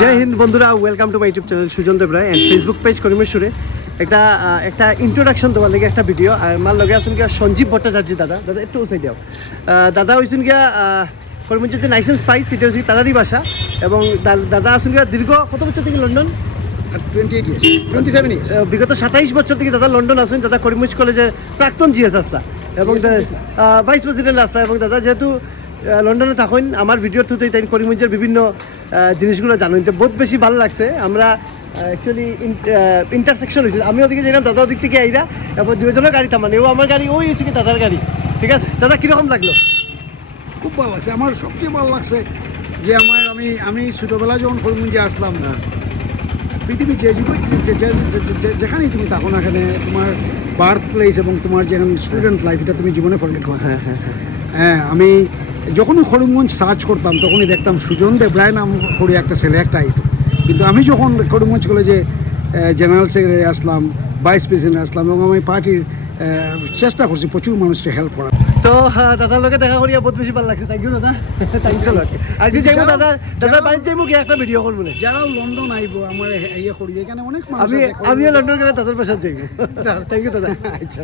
জয় হিন্দ বন্ধুরা welcome to my YouTube channel Sujan Debroy and Facebook page করিমেশ্বরে। একটা একটা introduction দেওয়ার লাগে একটা ভিডিও আর মার লগে আছেন গিয়া সঞ্জীব ভট্টাচার্য দাদা। দাদা একটু সাইড দাও দাদা হয়েছেন গিয়া করিমগঞ্জের যে লাইসেন্স পাই সেটা হচ্ছে তারারই বাসা এবং দাদা আছেন গিয়া দীর্ঘ কত বছর থেকে লন্ডন? বিগত সাতাইশ বছর থেকে দাদা লন্ডন আছেন। দাদা করিমগঞ্জ কলেজের প্রাক্তন জিএস আসলা এবং ভাইস প্রেসিডেন্ট আসলা এবং দাদা যেহেতু লন্ডনে থাকুন আমার ভিডিওর থ্রুতেই তাই করিমগঞ্জের বিভিন্ন জিনিসগুলো জানেন। তো বহুত বেশি ভালো লাগছে। আমরা অ্যাকচুয়ালি ইন্টারসেকশন হয়েছে আমি ওদিকে যেলাম দাদা ওদিক থেকে আইরা এবং দুজনের গাড়ি থামান ও আমার গাড়ি ওই হয়েছে কি দাদার গাড়ি। ঠিক আছে? দাদা কীরকম লাগল? খুব ভালো লাগছে। আমার সবচেয়ে ভালো লাগছে যে আমার আমি আমি ছোটোবেলায় যখন করিমগঞ্জে আসলাম না পৃথিবীর যে যুগে যে- যে- যে- যে- যেখানেই তুমি থাকো না এখানে তোমার বার্থ প্লেস এবং তোমার যেখানে স্টুডেন্ট লাইফ এটা তুমি জীবনে ফরগেট করো। হ্যাঁ হ্যাঁ হ্যাঁ। হ্যাঁ আমি যখনই করিমগঞ্জ সার্চ করতাম তখনই দেখতাম সুজন দেবরায় নাম করে একটা ছেলে একটা আইতো। কিন্তু আমি যখন করিমগঞ্জ কলেজে জেনারেল সেক্রেটারি আসলাম ভাইস প্রেসিডেন্ট আসলাম এবং আমি পার্টির চেষ্টা করছি প্রচুর মানুষকে হেল্প করার। তো দাদার লগে দেখা করিয়া বহুত বেশি ভালো লাগছে। থ্যাংক ইউ দাদা। থ্যাংক ইউ আজকে যাইবো দাদা দাদার বাড়িতে যাইবো গিয়ে একটা ভিডিও করব না যারাও লন্ডন আইব আমার ইয়ে করি এখানে অনেক মানুষ আমি আমিও লন্ডন গেলে দাদার পাশে যাইবো। থ্যাংক ইউ দাদা। আচ্ছা।